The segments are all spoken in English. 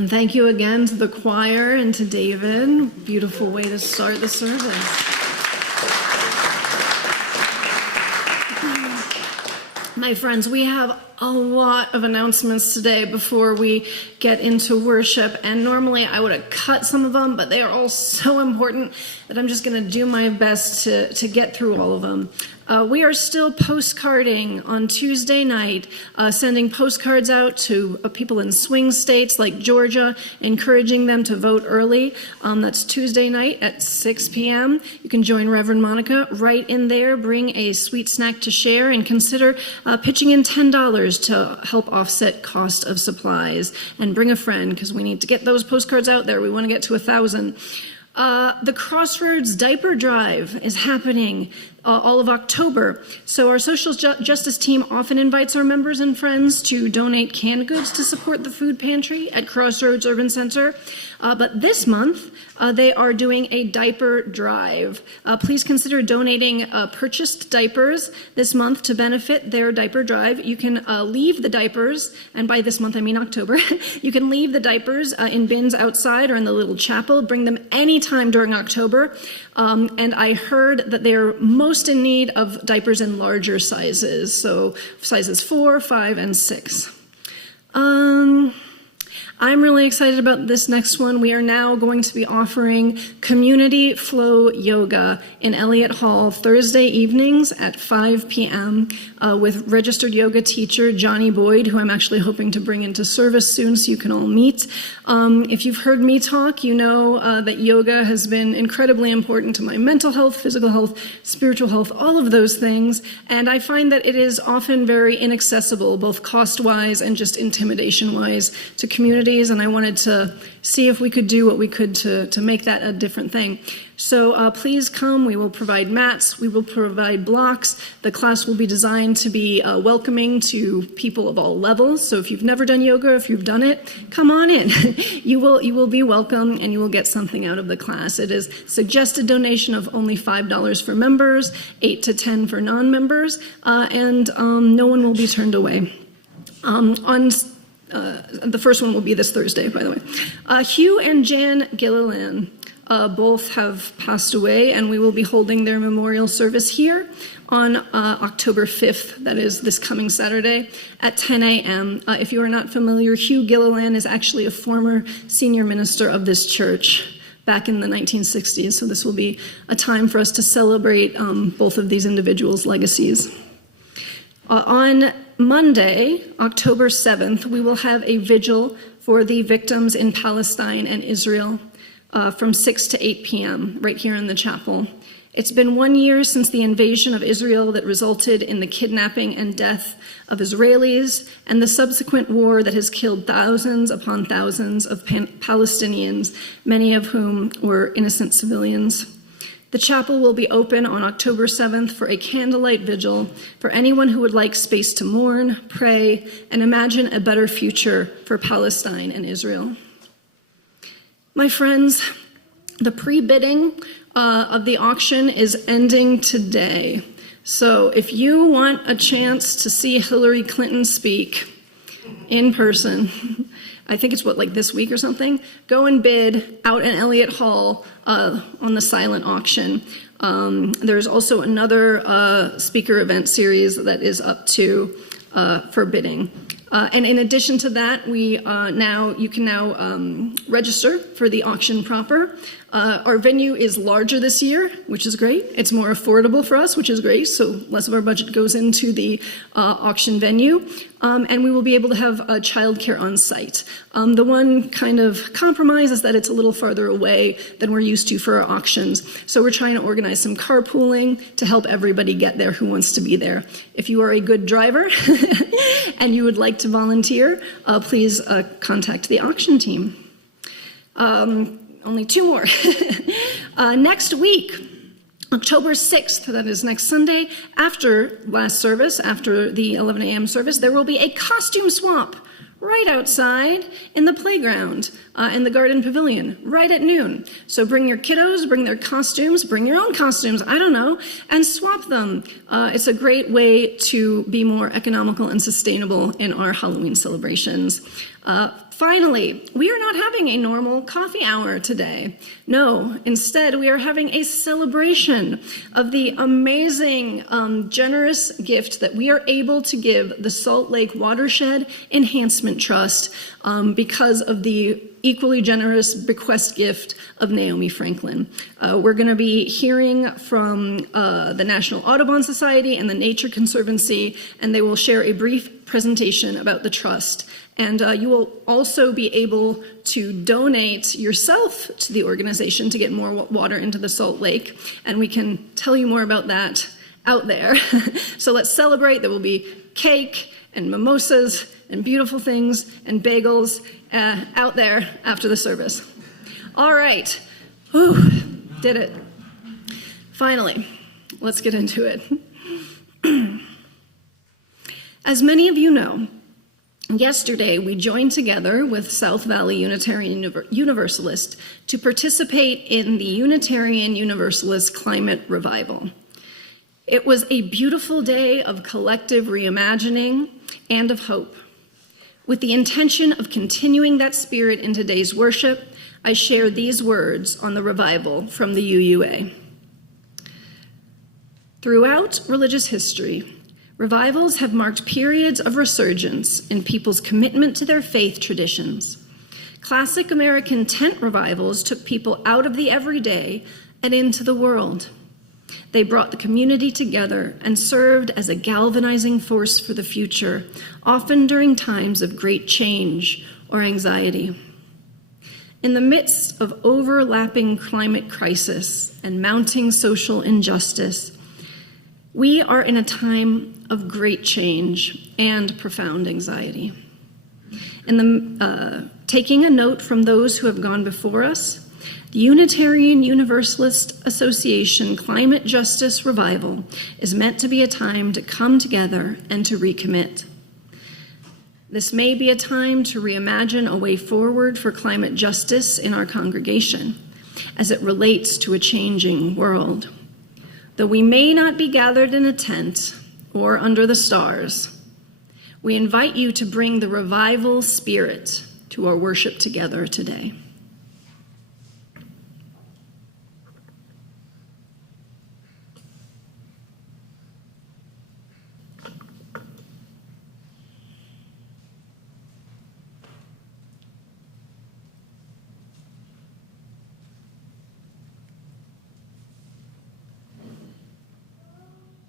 And thank you again to the choir and to David. Beautiful way to start the service. My friends, we have a lot of announcements today before we get into worship, and normally I would have cut some of them, but they are all so important that I'm just going to do my best to get through all of them. We are still postcarding on Tuesday night, sending postcards out to people in swing states like Georgia, encouraging them to vote early. That's Tuesday night at 6 p.m. You can join Reverend Monica right in there, bring a sweet snack to share, and consider pitching in $10 to help offset cost of supplies. And bring a friend, because we need to get those postcards out there. We want to get to 1,000. The Crossroads Diaper Drive is happening all of October. So our social justice team often invites our members and friends to donate canned goods to support the food pantry at Crossroads Urban Center. But this month, they are doing a diaper drive. Please consider donating purchased diapers this month to benefit their diaper drive. You can leave the diapers, and by this month I mean October, you can leave the diapers in bins outside or in the little chapel. Bring them anytime during October. And I heard that they're most in need of diapers in larger sizes, so sizes 4, 5, and 6. I'm really excited about this next one. We are now going to be offering community flow yoga in Eliot Hall Thursday evenings at 5 p.m. With registered yoga teacher Johnny Boyd, who I'm actually hoping to bring into service soon so you can all meet. If you've heard me talk, you know that yoga has been incredibly important to my mental health, physical health, spiritual health, all of those things. And I find that it is often very inaccessible, both cost-wise and just intimidation-wise, to communities. And I wanted to see if we could do what we could to make that a different thing. So please come. We will provide mats. We will provide blocks. The class will be designed to be welcoming to people of all levels. So if you've never done yoga, if you've done it, come on in. You will be welcome, and you will get something out of the class. It is suggested donation of only $5 for members, $8 to $10 for non-members, and no one will be turned away. The first one will be this Thursday, by the way. Hugh and Jan Gilliland both have passed away, and we will be holding their memorial service here on October 5th, that is this coming Saturday, at 10 a.m. If you are not familiar, Hugh Gilliland is actually a former senior minister of this church back in the 1960s, so this will be a time for us to celebrate both of these individuals' legacies. On Monday, October 7th, we will have a vigil for the victims in Palestine and Israel from 6 to 8 p.m. right here in the chapel. It's been 1 year since the invasion of Israel that resulted in the kidnapping and death of Israelis and the subsequent war that has killed thousands upon thousands of Palestinians, many of whom were innocent civilians. The chapel will be open on October 7th for a candlelight vigil for anyone who would like space to mourn, pray, and imagine a better future for Palestine and Israel. My friends, the pre-bidding of the auction is ending today. So if you want a chance to see Hillary Clinton speak in person, I think it's this week or something, go and bid out in Eliot Hall on the silent auction. There's also another speaker event series that is up for bidding. And in addition to that, you can now register for the auction proper. Our venue is larger this year, which is great. It's more affordable for us, which is great. So less of our budget goes into the auction venue. And we will be able to have childcare on site. The one kind of compromise is that it's a little farther away than we're used to for our auctions. So we're trying to organize some carpooling to help everybody get there who wants to be there. If you are a good driver and you would like to volunteer, please contact the auction team. Only 2 more. Next week, October 6th, that is next Sunday, after last service, after the 11 a.m. service, there will be a costume swap right outside in the playground, in the garden pavilion, right at noon. So bring your kiddos, bring their costumes, bring your own costumes, I don't know, and swap them. It's a great way to be more economical and sustainable in our Halloween celebrations. Finally, we are not having a normal coffee hour today. No, instead we are having a celebration of the amazing, generous gift that we are able to give the Salt Lake Watershed Enhancement Trust because of the equally generous bequest gift of Naomi Franklin. We're going to be hearing from the National Audubon Society and the Nature Conservancy, and they will share a brief presentation about the trust. And you will also be able to donate yourself to the organization to get more water into the Salt Lake. And we can tell you more about that out there. So let's celebrate. There will be cake and mimosas and beautiful things and bagels out there after the service. All right. Whew, did it. Finally, let's get into it. As many of you know, yesterday, we joined together with South Valley Unitarian Universalist to participate in the Unitarian Universalist Climate Revival. It was a beautiful day of collective reimagining and of hope. With the intention of continuing that spirit in today's worship, I share these words on the revival from the UUA. Throughout religious history, revivals have marked periods of resurgence in people's commitment to their faith traditions. Classic American tent revivals took people out of the everyday and into the world. They brought the community together and served as a galvanizing force for the future, often during times of great change or anxiety. In the midst of overlapping climate crisis and mounting social injustice, we are in a time of great change and profound anxiety. Taking a note from those who have gone before us, the Unitarian Universalist Association Climate Justice Revival is meant to be a time to come together and to recommit. This may be a time to reimagine a way forward for climate justice in our congregation as it relates to a changing world. Though we may not be gathered in a tent or under the stars, we invite you to bring the revival spirit to our worship together today.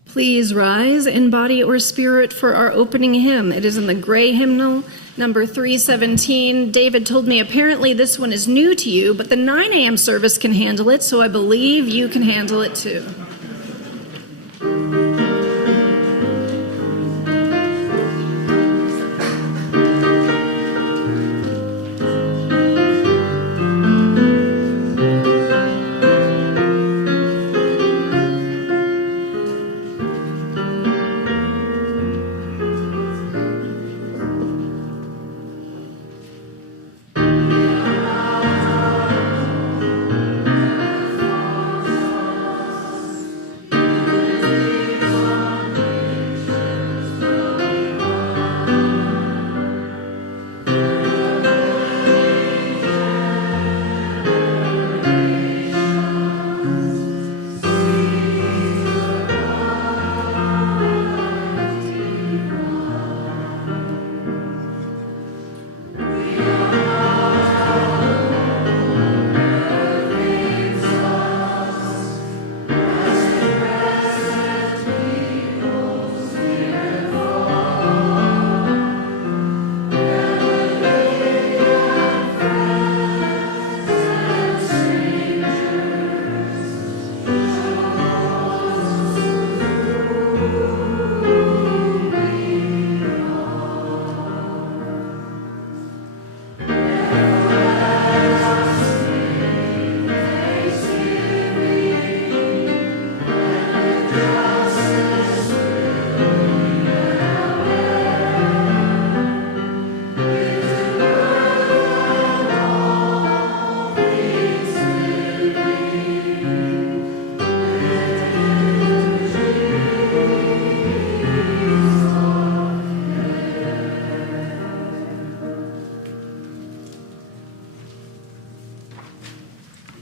Please rise in body or spirit for our opening hymn. It is in the gray hymnal, number 317. David told me apparently this one is new to you, but the 9 a.m. service can handle it, so I believe you can handle it too.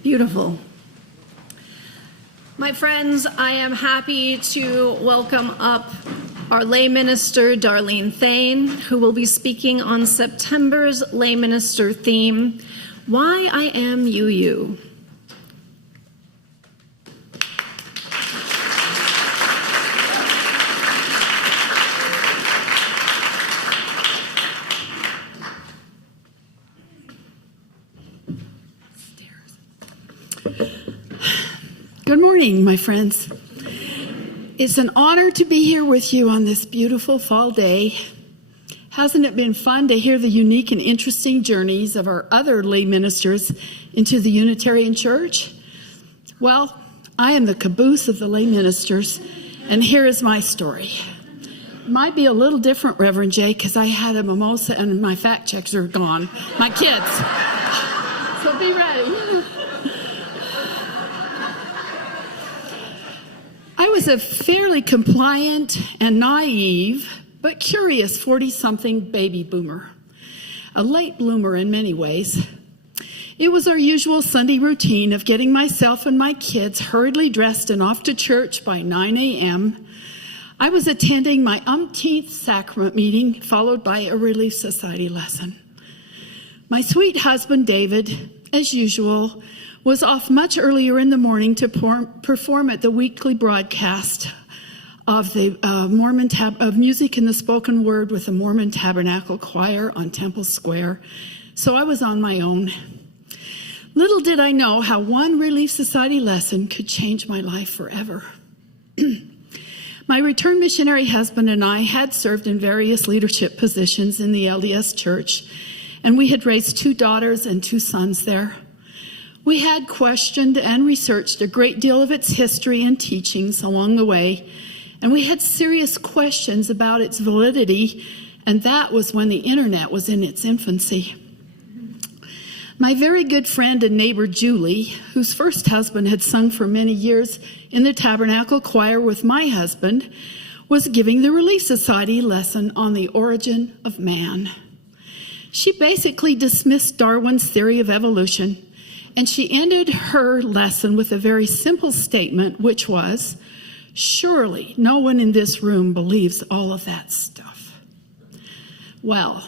Beautiful. My friends, I am happy to welcome up our lay minister, Darlene Thayne, who will be speaking on September's lay minister theme, Why I Am You. Good morning, my friends. It's an honor to be here with you on this beautiful fall day. Hasn't it been fun to hear the unique and interesting journeys of our other lay ministers into the Unitarian Church? Well, I am the caboose of the lay ministers, and here is my story. It might be a little different, Reverend Jay, because I had a mimosa and my fact checks are gone. My kids. So be ready. I was a fairly compliant and naive, but curious 40-something baby boomer, a late bloomer in many ways. It was our usual Sunday routine of getting myself and my kids hurriedly dressed and off to church by 9 a.m. I was attending my umpteenth sacrament meeting, followed by a Relief Society lesson. My sweet husband, David, as usual, was off much earlier in the morning to perform at the weekly broadcast of the of music in the spoken word with the Mormon Tabernacle Choir on Temple Square, so I was on my own. Little did I know how one Relief Society lesson could change my life forever. My returned missionary husband and I had served in various leadership positions in the LDS Church, and we had raised 2 daughters and 2 sons there. We had questioned and researched a great deal of its history and teachings along the way, and we had serious questions about its validity, and that was when the internet was in its infancy. My very good friend and neighbor Julie, whose first husband had sung for many years in the Tabernacle Choir with my husband, was giving the Relief Society lesson on the origin of man. She basically dismissed Darwin's theory of evolution, and she ended her lesson with a very simple statement, which was, surely no one in this room believes all of that stuff. Well,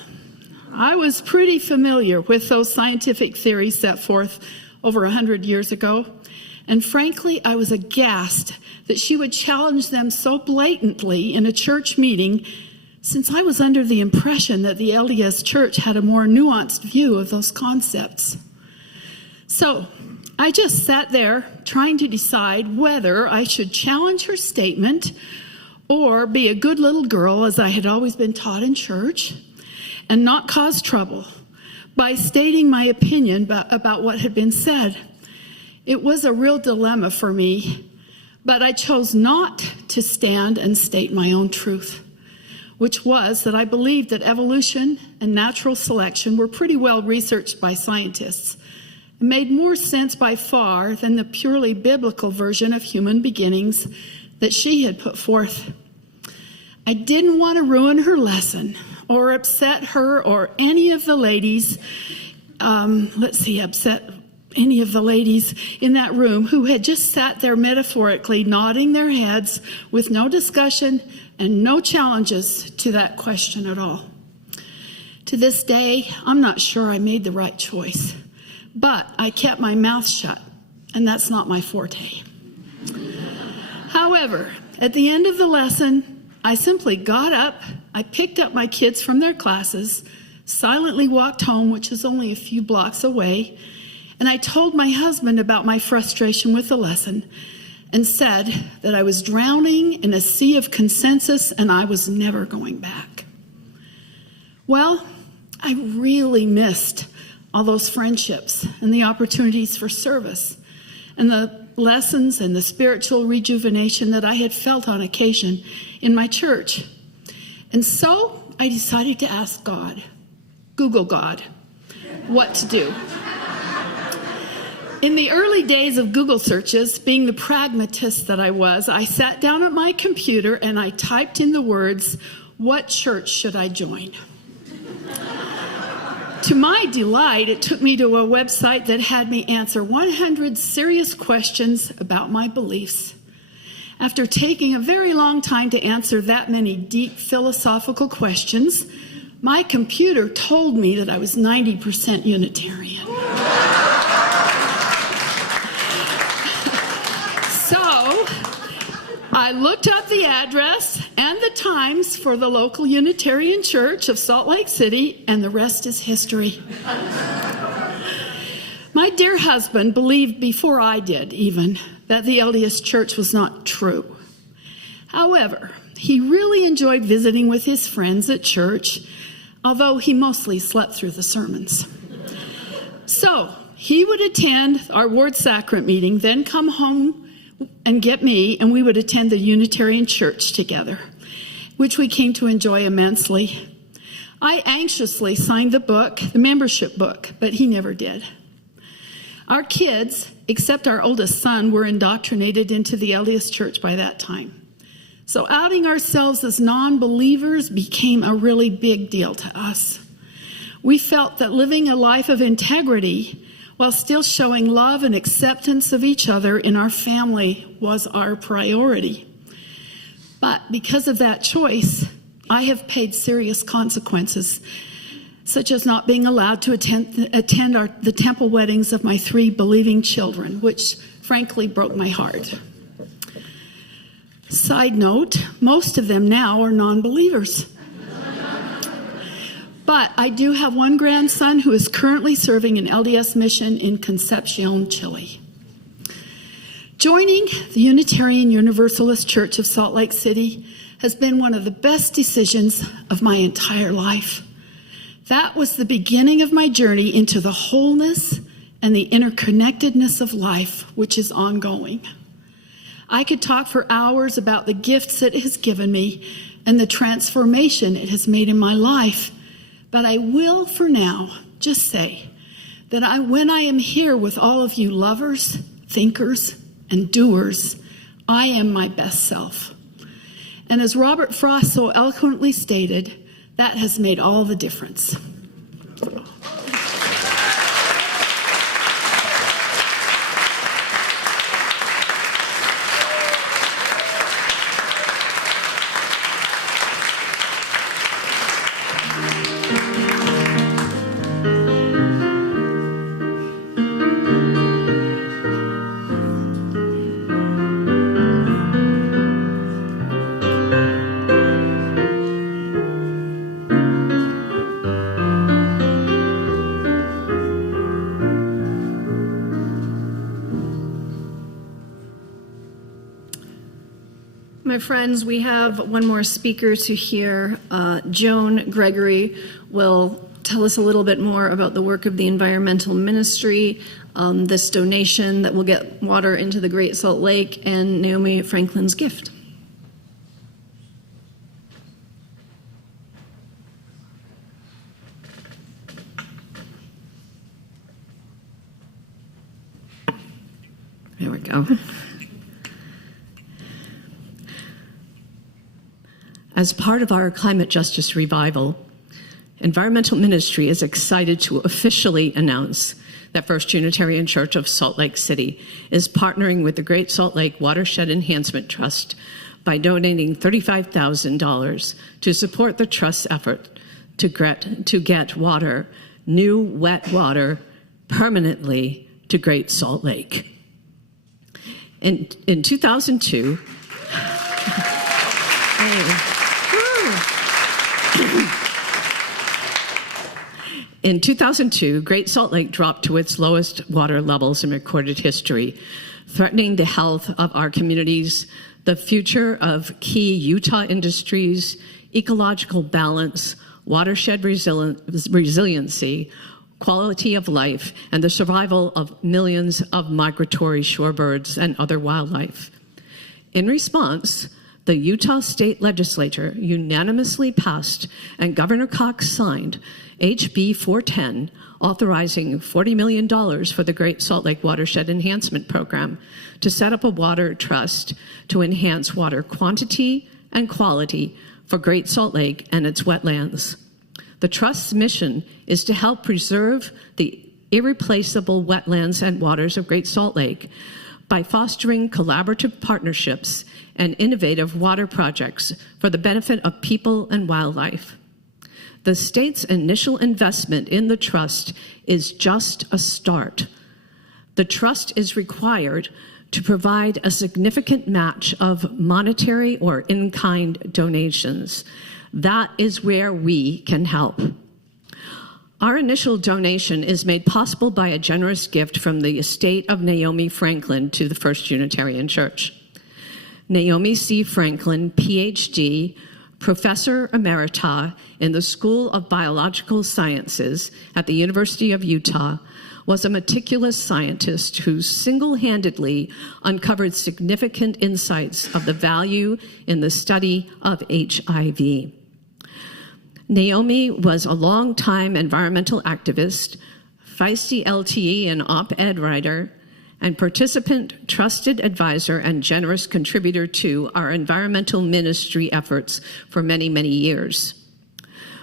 I was pretty familiar with those scientific theories set forth over 100 years ago, and frankly, I was aghast that she would challenge them so blatantly in a church meeting, since I was under the impression that the LDS Church had a more nuanced view of those concepts. So I just sat there trying to decide whether I should challenge her statement or be a good little girl, as I had always been taught in church, and not cause trouble by stating my opinion about what had been said. It was a real dilemma for me, but I chose not to stand and state my own truth, which was that I believed that evolution and natural selection were pretty well researched by scientists. It made more sense by far than the purely biblical version of human beginnings that she had put forth. I didn't want to ruin her lesson or upset her or any of the ladies, upset any of the ladies in that room who had just sat there metaphorically nodding their heads with no discussion and no challenges to that question at all. To this day, I'm not sure I made the right choice. But I kept my mouth shut, and that's not my forte. However, at the end of the lesson, I simply got up, I picked up my kids from their classes, silently walked home, which is only a few blocks away, and I told my husband about my frustration with the lesson and said that I was drowning in a sea of consensus and I was never going back. Well, I really missed all those friendships and the opportunities for service and the lessons and the spiritual rejuvenation that I had felt on occasion in my church. And so I decided to ask God, Google God, what to do. In the early days of Google searches, being the pragmatist that I was, I sat down at my computer and I typed in the words, "What church should I join?" To my delight, it took me to a website that had me answer 100 serious questions about my beliefs. After taking a very long time to answer that many deep philosophical questions, my computer told me that I was 90% Unitarian. So I looked up the address and the times for the local Unitarian Church of Salt Lake City, and the rest is history. My dear husband believed before I did even that the LDS Church was not true. However, he really enjoyed visiting with his friends at church, although he mostly slept through the sermons. So he would attend our ward sacrament meeting, then come home and get me, and we would attend the Unitarian Church together, which we came to enjoy immensely. I anxiously signed the book, the membership book, but he never did. Our kids, except our oldest son, were indoctrinated into the LDS Church by that time. So outing ourselves as non-believers became a really big deal to us. We felt that living a life of integrity while still showing love and acceptance of each other in our family was our priority. But because of that choice, I have paid serious consequences, such as not being allowed to attend the temple weddings of my 3 believing children, which frankly broke my heart. Side note, most of them now are non-believers. But I do have one grandson who is currently serving an LDS mission in Concepcion, Chile. Joining the Unitarian Universalist Church of Salt Lake City has been one of the best decisions of my entire life. That was the beginning of my journey into the wholeness and the interconnectedness of life, which is ongoing. I could talk for hours about the gifts it has given me and the transformation it has made in my life, but I will, for now, just say that when I am here with all of you lovers, thinkers, and doers, I am my best self. And as Robert Frost so eloquently stated, that has made all the difference. My friends, we have one more speaker to hear. Joan Gregory will tell us a little bit more about the work of the environmental ministry, this donation that will get water into the Great Salt Lake, and Naomi Franklin's gift. There we go. As part of our climate justice revival, Environmental Ministry is excited to officially announce that First Unitarian Church of Salt Lake City is partnering with the Great Salt Lake Watershed Enhancement Trust by donating $35,000 to support the trust's effort to get water, new wet water, permanently to Great Salt Lake. In 2002, In 2002, Great Salt Lake dropped to its lowest water levels in recorded history, threatening the health of our communities, the future of key Utah industries, ecological balance, watershed resiliency, quality of life, and the survival of millions of migratory shorebirds and other wildlife. In response, the Utah State Legislature unanimously passed and Governor Cox signed HB 410, authorizing $40 million for the Great Salt Lake Watershed Enhancement Program to set up a water trust to enhance water quantity and quality for Great Salt Lake and its wetlands. The Trust's mission is to help preserve the irreplaceable wetlands and waters of Great Salt Lake by fostering collaborative partnerships and innovative water projects for the benefit of people and wildlife. The state's initial investment in the Trust is just a start. The Trust is required to provide a significant match of monetary or in-kind donations. That is where we can help. Our initial donation is made possible by a generous gift from the estate of Naomi Franklin to the First Unitarian Church. Naomi C. Franklin, PhD, Professor Emerita in the School of Biological Sciences at the University of Utah, was a meticulous scientist who single-handedly uncovered significant insights of the value in the study of HIV. Naomi was a longtime environmental activist, feisty LTE and op-ed writer, and participant, trusted advisor, and generous contributor to our environmental ministry efforts for many, many years.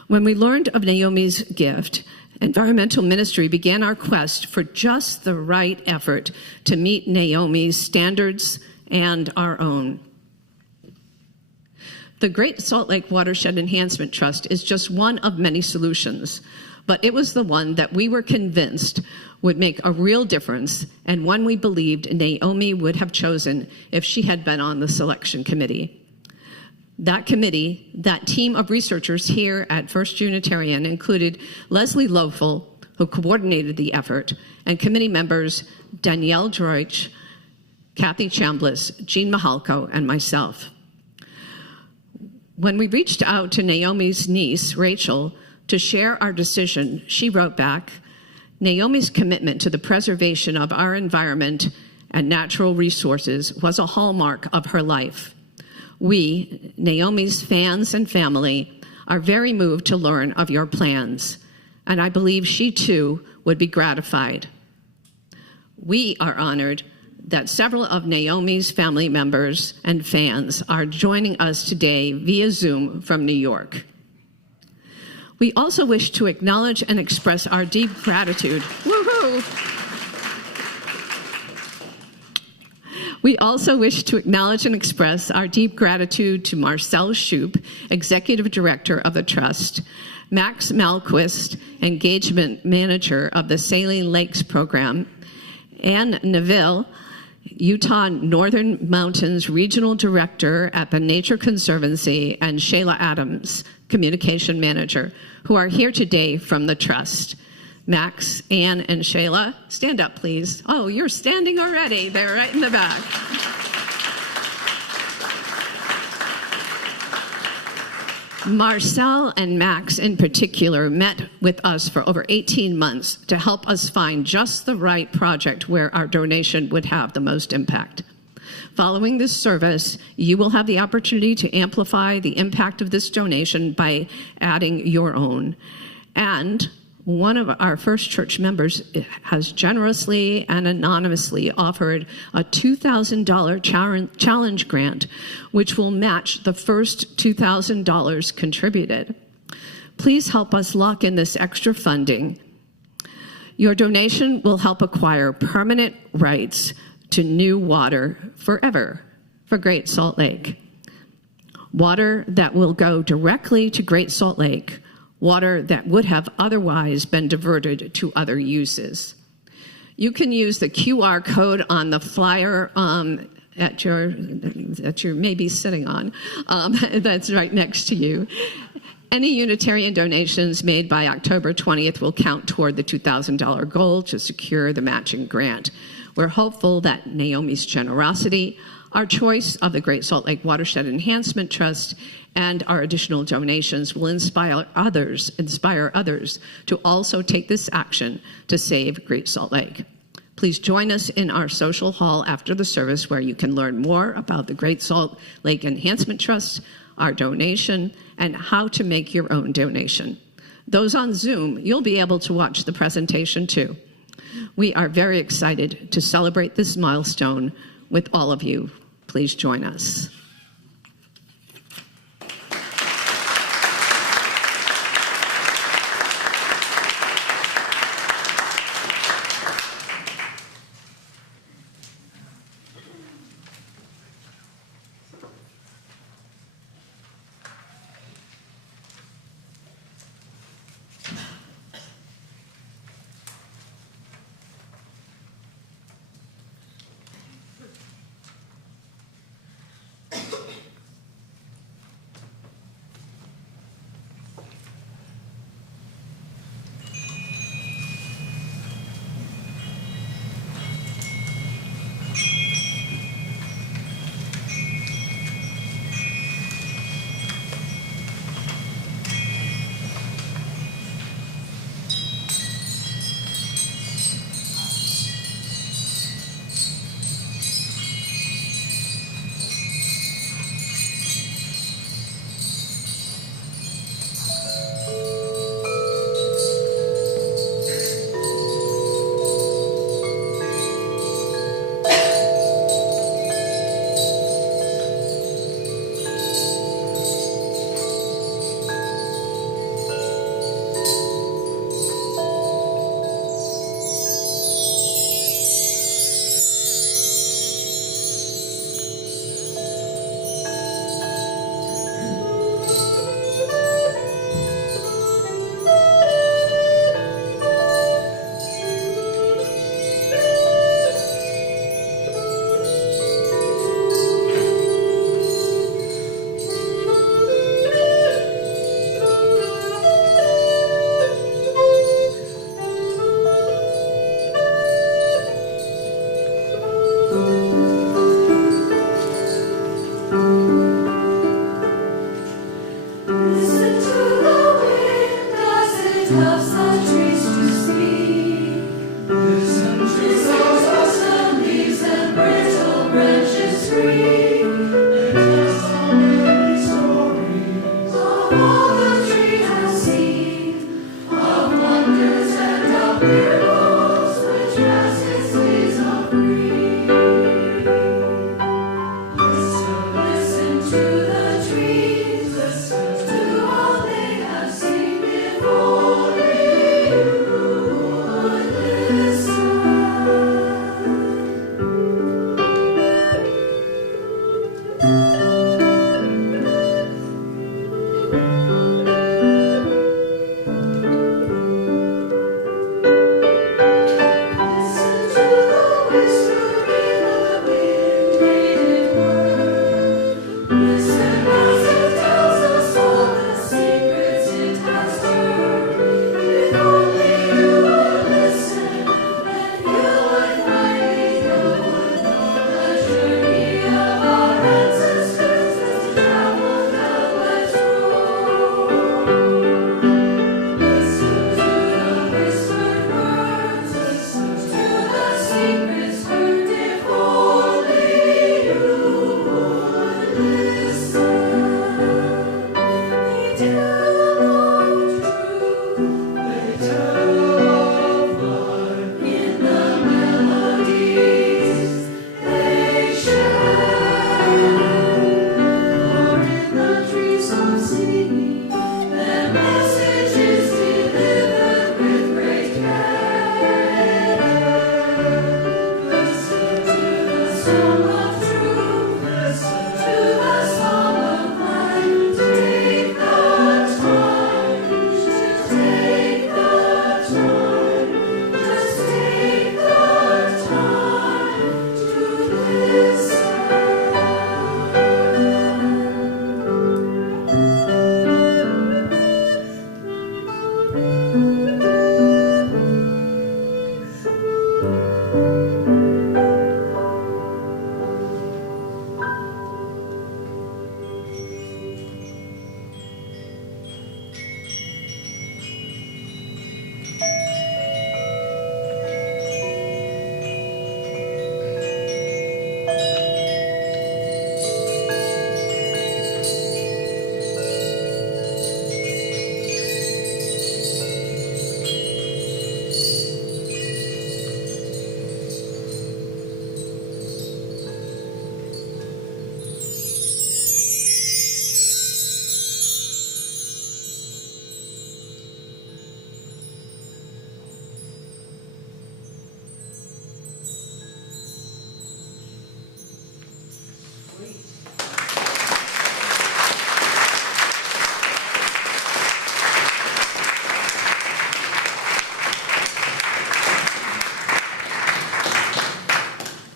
When we learned of Naomi's gift, environmental ministry began our quest for just the right effort to meet Naomi's standards and our own. The Great Salt Lake Watershed Enhancement Trust is just one of many solutions, but it was the one that we were convinced would make a real difference, and one we believed Naomi would have chosen if she had been on the selection committee. That committee, that team of researchers here at First Unitarian, included Leslie Lofel, who coordinated the effort, and committee members Danielle Droich, Kathy Chambliss, Jean Mahalko, and myself. When we reached out to Naomi's niece, Rachel, to share our decision, she wrote back, "Naomi's commitment to the preservation of our environment and natural resources was a hallmark of her life. We, Naomi's fans and family, are very moved to learn of your plans, and I believe she too would be gratified." We are honored that several of Naomi's family members and fans are joining us today via Zoom from New York. We also wish to acknowledge and express our deep gratitude. Woohoo! We also wish to acknowledge and express our deep gratitude to Marcel Shoup, Executive Director of the Trust, Max Malquist, Engagement Manager of the Saline Lakes Program, Ann Neville, Utah Northern Mountains Regional Director at the Nature Conservancy, and Shayla Adams, Communication Manager, who are here today from the Trust. Max, Ann, and Shayla, stand up, please. Oh, you're standing already. They're right in the back. Marcel and Max in particular met with us for over 18 months to help us find just the right project where our donation would have the most impact. Following this service, you will have the opportunity to amplify the impact of this donation by adding your own. And one of our First Church members has generously and anonymously offered a $2,000 challenge grant, which will match the first $2,000 contributed. Please help us lock in this extra funding. Your donation will help acquire permanent rights to new water forever for Great Salt Lake. Water that will go directly to Great Salt Lake, water that would have otherwise been diverted to other uses. You can use the QR code on the flyer that you're maybe sitting on, that's right next to you. Any Unitarian donations made by October 20th will count toward the $2,000 goal to secure the matching grant. We're hopeful that Naomi's generosity, our choice of the Great Salt Lake Watershed Enhancement Trust, and our additional donations will inspire others to also take this action to save Great Salt Lake. Please join us in our social hall after the service, where you can learn more about the Great Salt Lake Enhancement Trust, our donation, and how to make your own donation. Those on Zoom, you'll be able to watch the presentation too. We are very excited to celebrate this milestone with all of you. Please join us.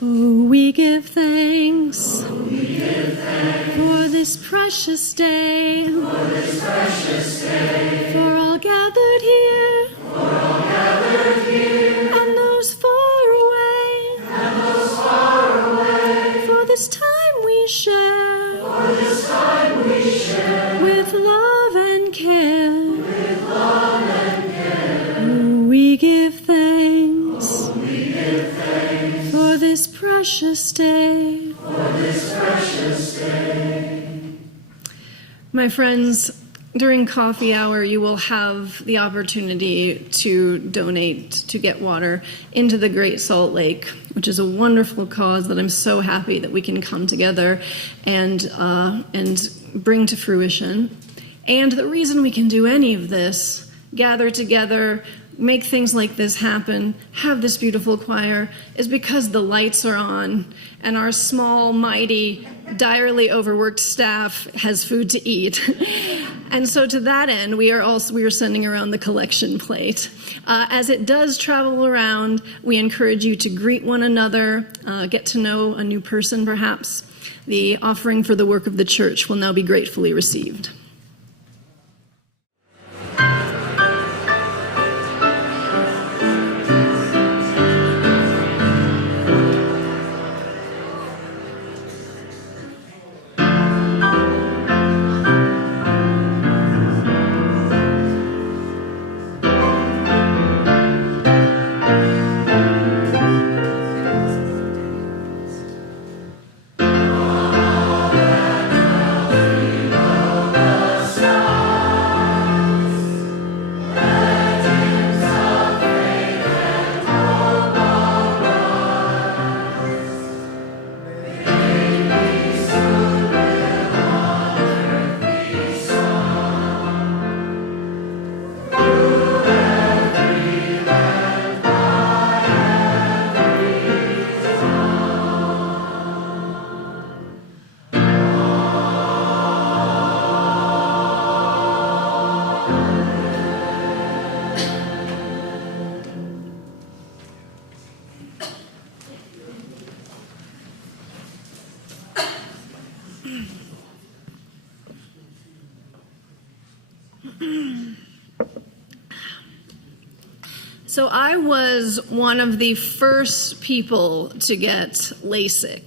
Oh, we give thanks for this precious day, for all gathered here, and those far away, for this time we share, with love and care. Oh, we give thanks for this precious day. My friends, during coffee hour, you will have the opportunity to donate to get water into the Great Salt Lake, which is a wonderful cause that I'm so happy that we can come together and bring to fruition. And the reason we can do any of this, gather together, make things like this happen, have this beautiful choir, is because the lights are on and our small, mighty, direly overworked staff has food to eat. And so to that end, we are sending around the collection plate. As it does travel around, we encourage you to greet one another, get to know a new person perhaps. The offering for the work of the church will now be gratefully received. So I was one of the first people to get LASIK.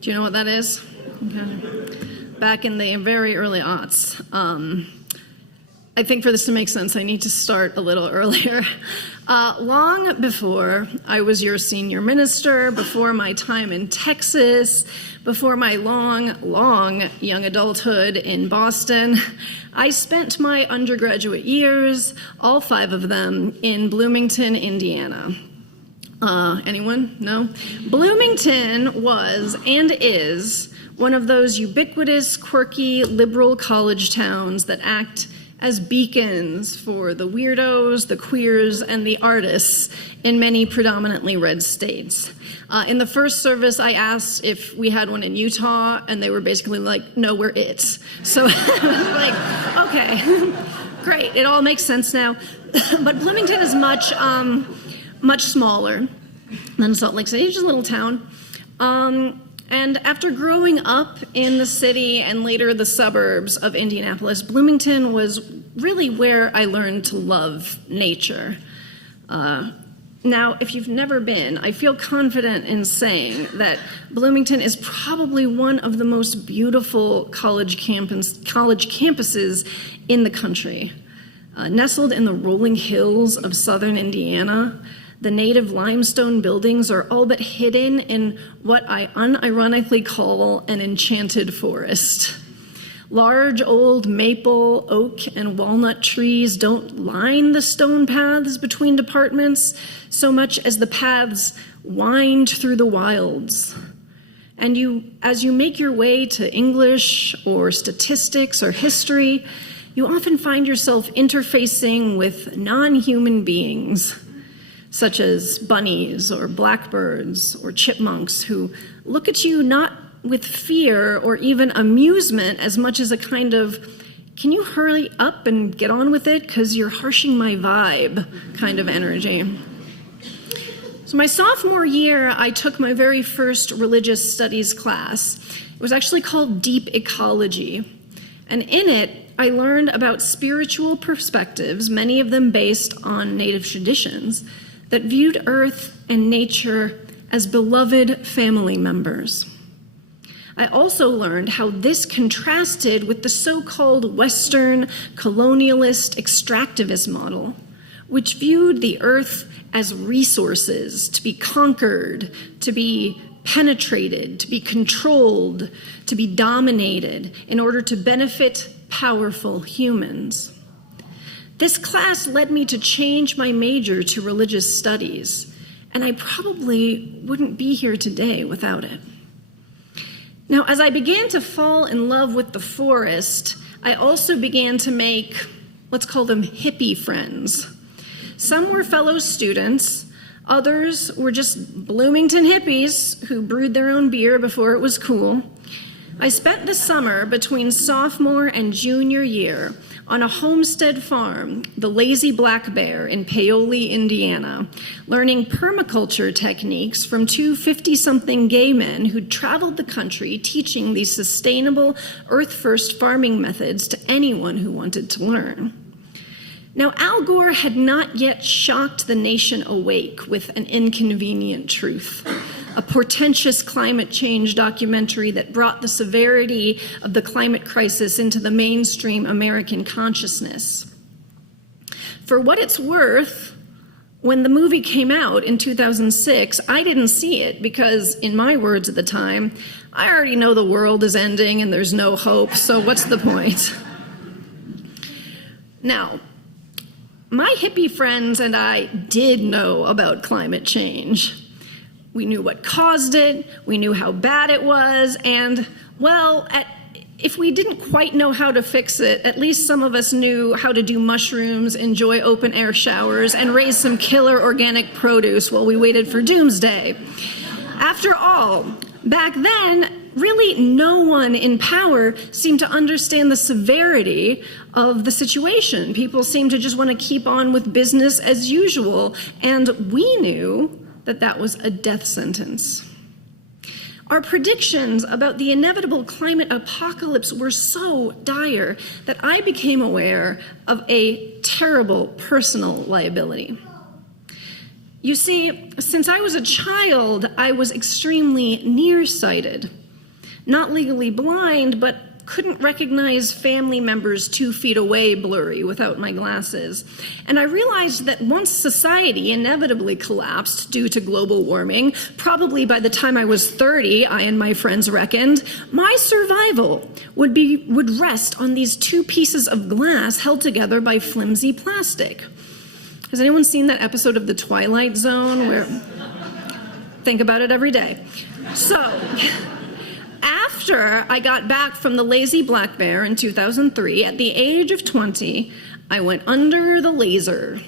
Do you know what that is? Okay. Back in the very early aughts. I think for this to make sense, I need to start a little earlier. Long before I was your senior minister, before my time in Texas, before my long young adulthood in Boston, I spent my undergraduate years, all 5 of them, in Bloomington, Indiana. Anyone? No? Bloomington was and is one of those ubiquitous, quirky, liberal college towns that act as beacons for the weirdos, the queers, and the artists in many predominantly red states. In the first service, I asked if we had one in Utah, and they were basically like, no, we're it. So like, okay, great, it all makes sense now. But Bloomington is much smaller than Salt Lake City, just a little town. And after growing up in the city and later the suburbs of Indianapolis, Bloomington was really where I learned to love nature. Now, if you've never been, I feel confident in saying that Bloomington is probably one of the most beautiful college campuses in the country. Nestled in the rolling hills of southern Indiana, the native limestone buildings are all but hidden in what I unironically call an enchanted forest. Large old maple, oak, and walnut trees don't line the stone paths between departments so much as the paths wind through the wilds. And as you make your way to English or statistics or history, you often find yourself interfacing with non-human beings, such as bunnies or blackbirds or chipmunks, who look at you not with fear or even amusement as much as a kind of, can you hurry up and get on with it because you're harshing my vibe kind of energy. So my sophomore year, I took my very first religious studies class. It was actually called Deep Ecology. And in it, I learned about spiritual perspectives, many of them based on native traditions, that viewed Earth and nature as beloved family members. I also learned how this contrasted with the so-called Western colonialist extractivist model, which viewed the Earth as resources to be conquered, to be penetrated, to be controlled, to be dominated in order to benefit powerful humans. This class led me to change my major to religious studies, and I probably wouldn't be here today without it. Now, as I began to fall in love with the forest, I also began to make, let's call them hippie friends. Some were fellow students, others were just Bloomington hippies who brewed their own beer before it was cool. I spent the summer between sophomore and junior year on a homestead farm, the Lazy Black Bear in Paoli, Indiana, learning permaculture techniques from 2 50-something gay men who'd traveled the country teaching these sustainable, earth-first farming methods to anyone who wanted to learn. Now, Al Gore had not yet shocked the nation awake with An Inconvenient Truth, a portentous climate change documentary that brought the severity of the climate crisis into the mainstream American consciousness. For what it's worth, when the movie came out in 2006, I didn't see it because, in my words at the time, I already know the world is ending and there's no hope, so what's the point? Now, my hippie friends and I did know about climate change. We knew what caused it, we knew how bad it was, and, well, if we didn't quite know how to fix it, at least some of us knew how to do mushrooms, enjoy open-air showers, and raise some killer organic produce while we waited for doomsday. After all, back then, really no one in power seemed to understand the severity of the situation. People seemed to just want to keep on with business as usual, and we knew that was a death sentence. Our predictions about the inevitable climate apocalypse were so dire that I became aware of a terrible personal liability. You see, since I was a child, I was extremely nearsighted. Not legally blind, but couldn't recognize family members 2 feet away blurry without my glasses. And I realized that once society inevitably collapsed due to global warming, probably by the time I was 30, I and my friends reckoned, my survival would rest on these 2 pieces of glass held together by flimsy plastic. Has anyone seen that episode of The Twilight Zone where think about it every day? So, after I got back from the lazy black bear in 2003, at the age of 20, I went under the laser